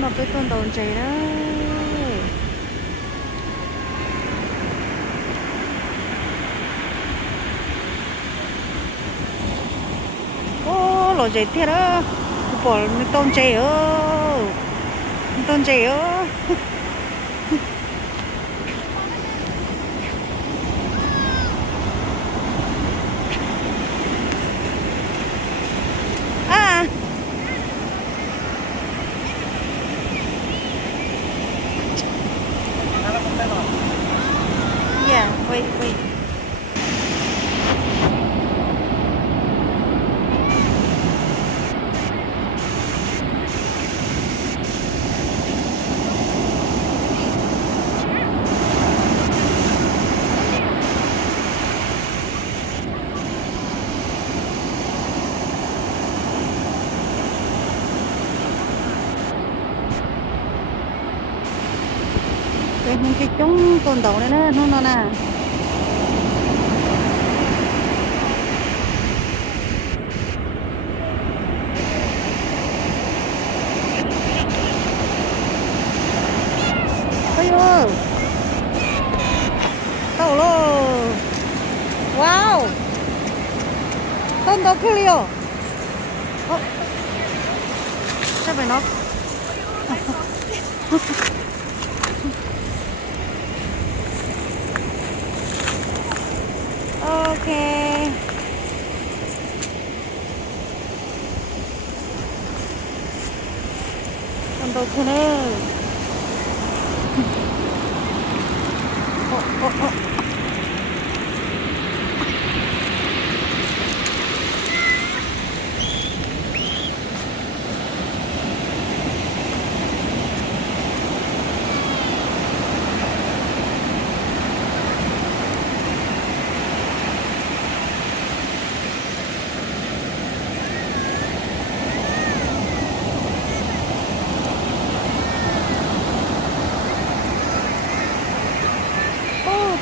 nó cái con đồn chạy đó. Ô lò chạy thế đó bỏ nó tôn chạy ơ tôn chạy ơ à yeah wait wait. Cái chúng tôn đầu này nó nè. Ôi ơi tàu lô wow tôn đầu kia liều sao phải nó ok tôn đầu kia nữa.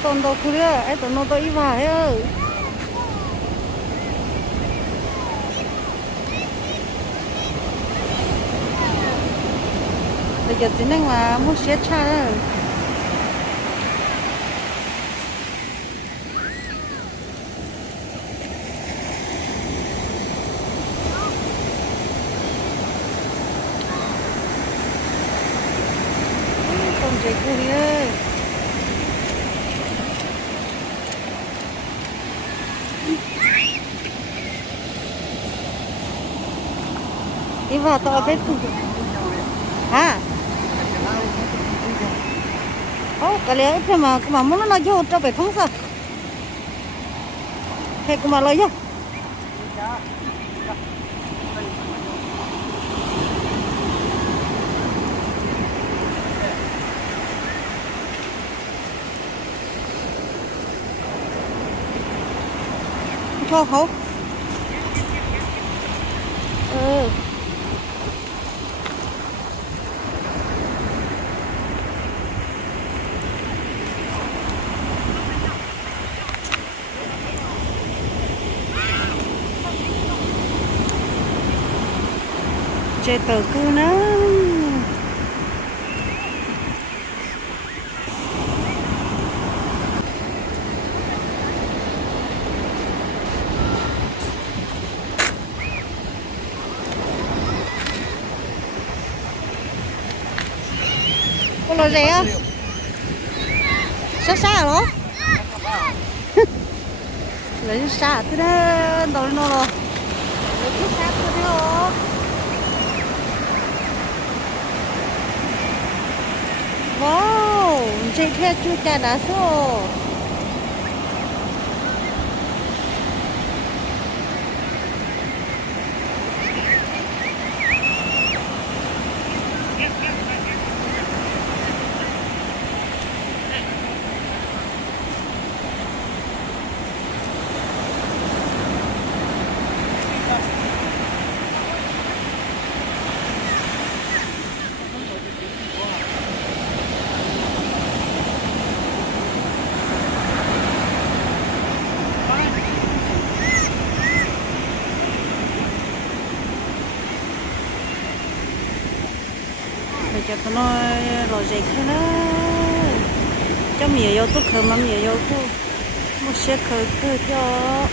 Tôn đầu kia ấy tụi nó tới vào ơi. Bây giờ chỉ nên là mua xe cha rồi. Con chạy cùi ơi. Đi vào tao biết à ô cái này phải mà muốn nó vô cho phải phóng sao hay cũng mà lấy vô cho không ừ chơi tờ cư nữa có lo gì không xa rồi lấy xa thế đó đâu nó rồi lấy cái xa thế đó wow chơi theo chú cha đã số cho tụi nó lò dậy cái nó cho mía vô tôi khờ mà mía vô tôi một xe khờ khờ cho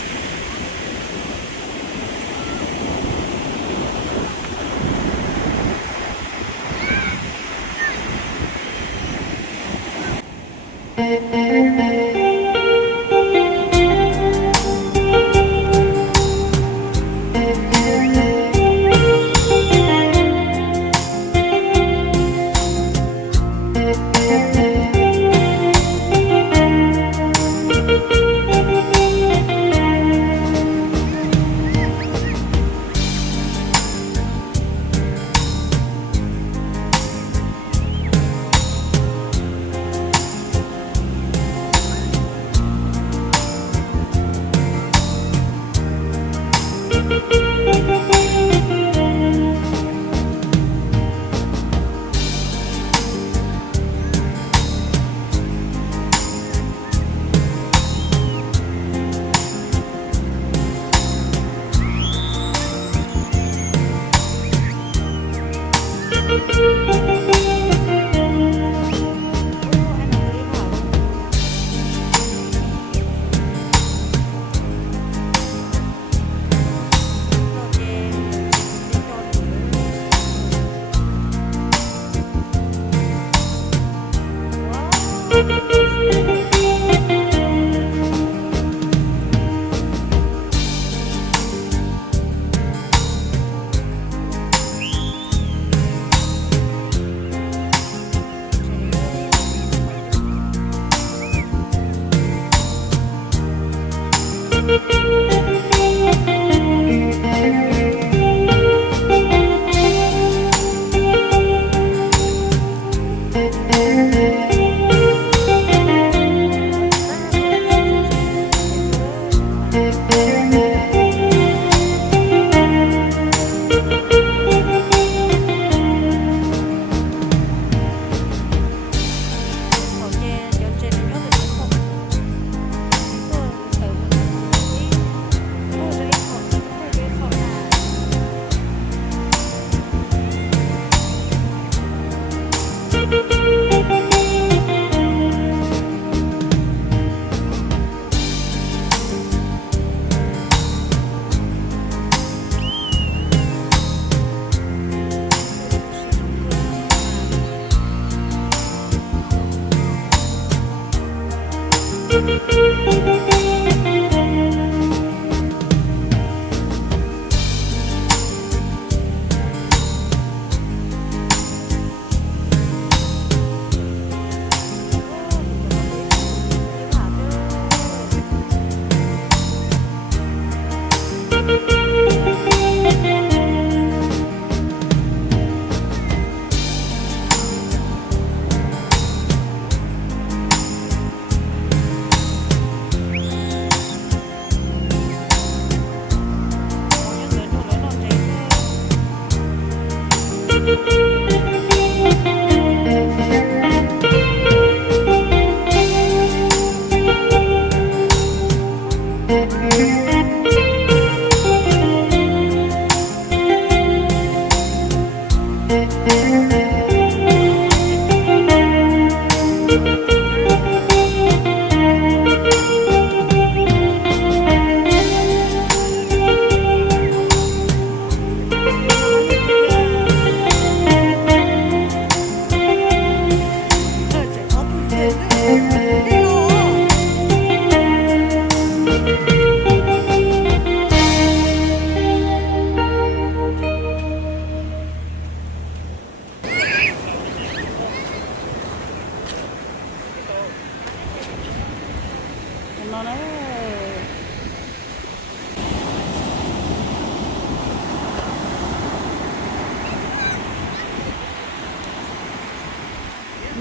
nó đấy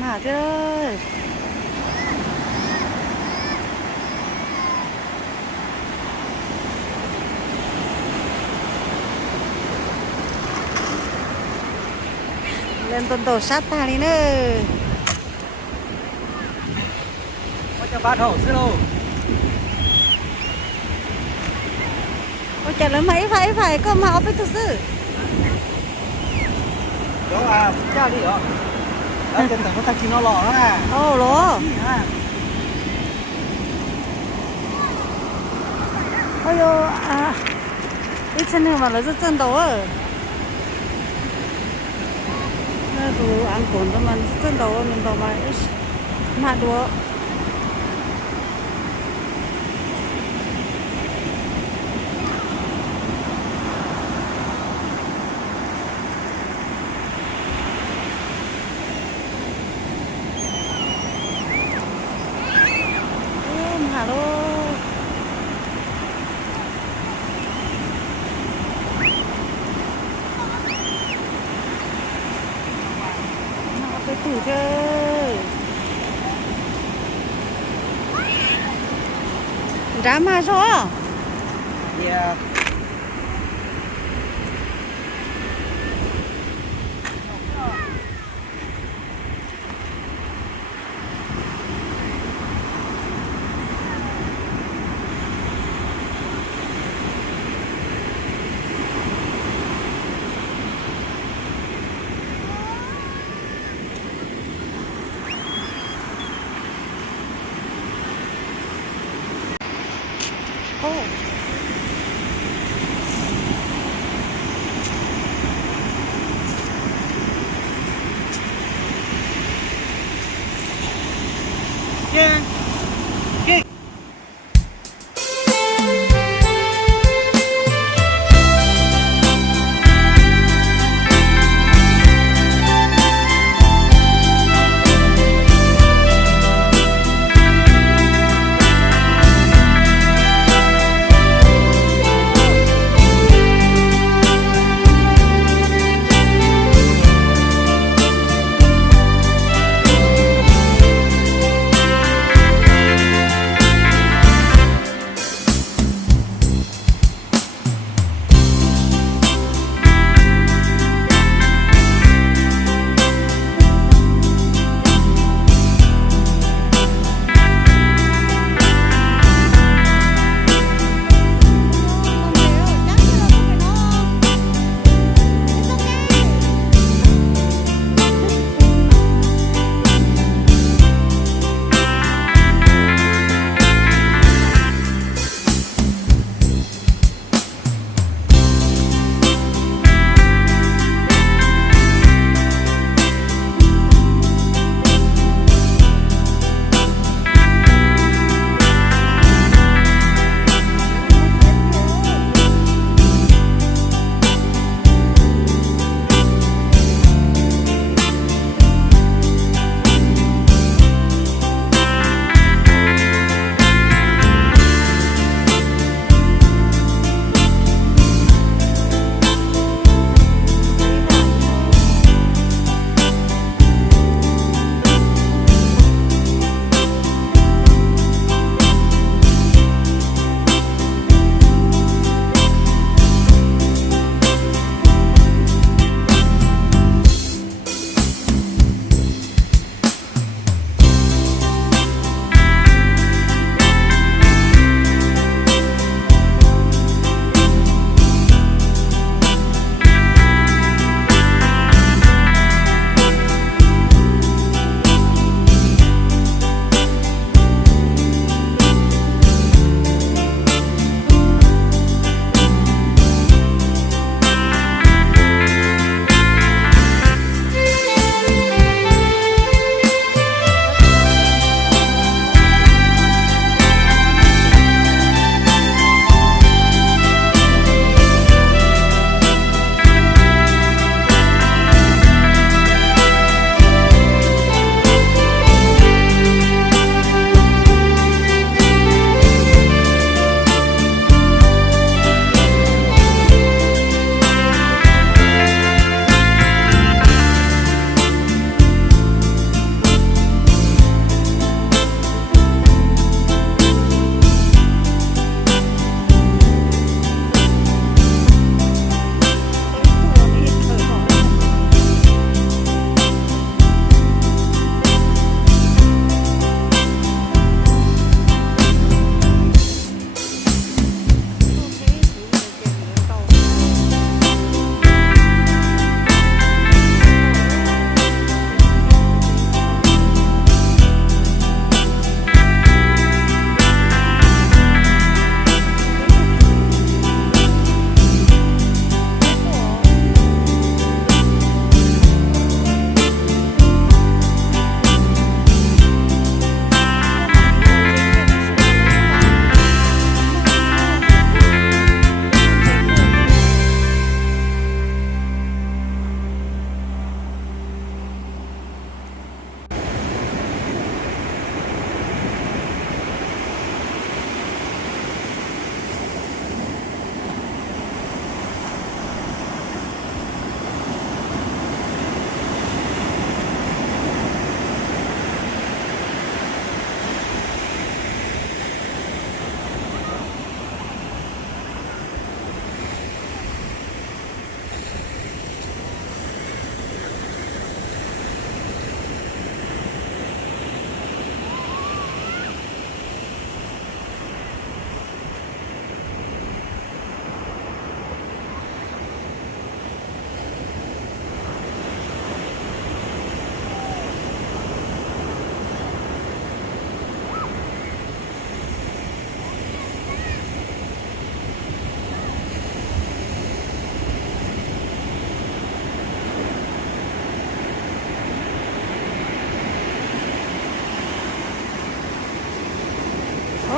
mà cái ơi lên tuần tổ sát ta đi nữa cho ba thổ xí đâu ôi trời ơi mấy phải có mà ở bên tôi sư đó à cha đi đó Đó, tiền tổng có thằng chị nó lọ đó à. Ô lố. Gì hả? Ôi yo à. Ít chân này mà nó rất chân đầu à. Nó đồ ăn cuốn đó mà chân đầu mình bảo mà ít mà đồ. Hà Lô. Nó có cái tủ chơi. Drama sao? Yeah. Ô.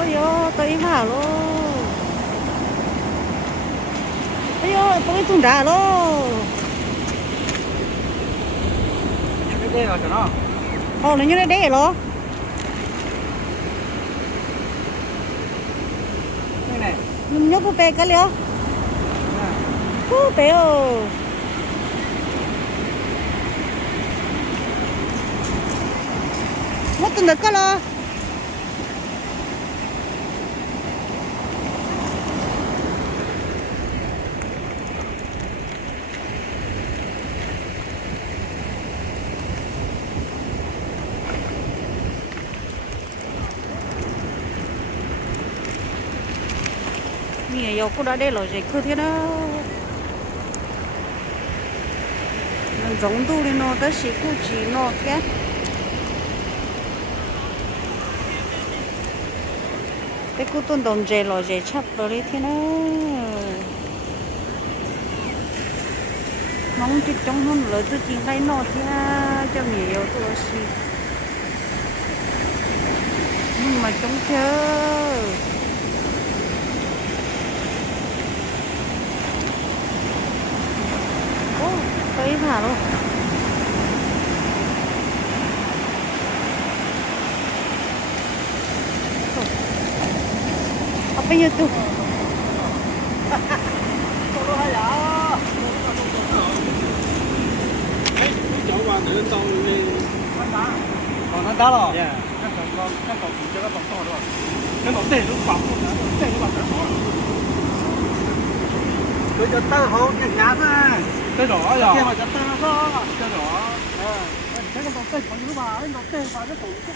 ôi yo tôi vào luôn ôi yo tôi tung ra luôn cái đây là nó nó như thế đấy lo đây này nhớ cô bé cái liao cô bé ơi mất từng được cái lo nhiều cô đã đây rồi cứ thế đó nó giống tu đi nó tới sĩ cụ chỉ nó kia cái cô tuần đồng dễ rồi dễ chấp rồi đấy thế nó mong chỉ trong hơn lời tôi chỉ thấy nó thì cho nhiều tôi xí nhưng mà trong chờ ô tới vào luôn apa ya tuh còn nó đá rồi tôi cho tao hổ cái nhà ra cái đỏ rồi kia mà cho tao nó cái đỏ cái con tôm còn như bà cái tôm vào cái tủ cái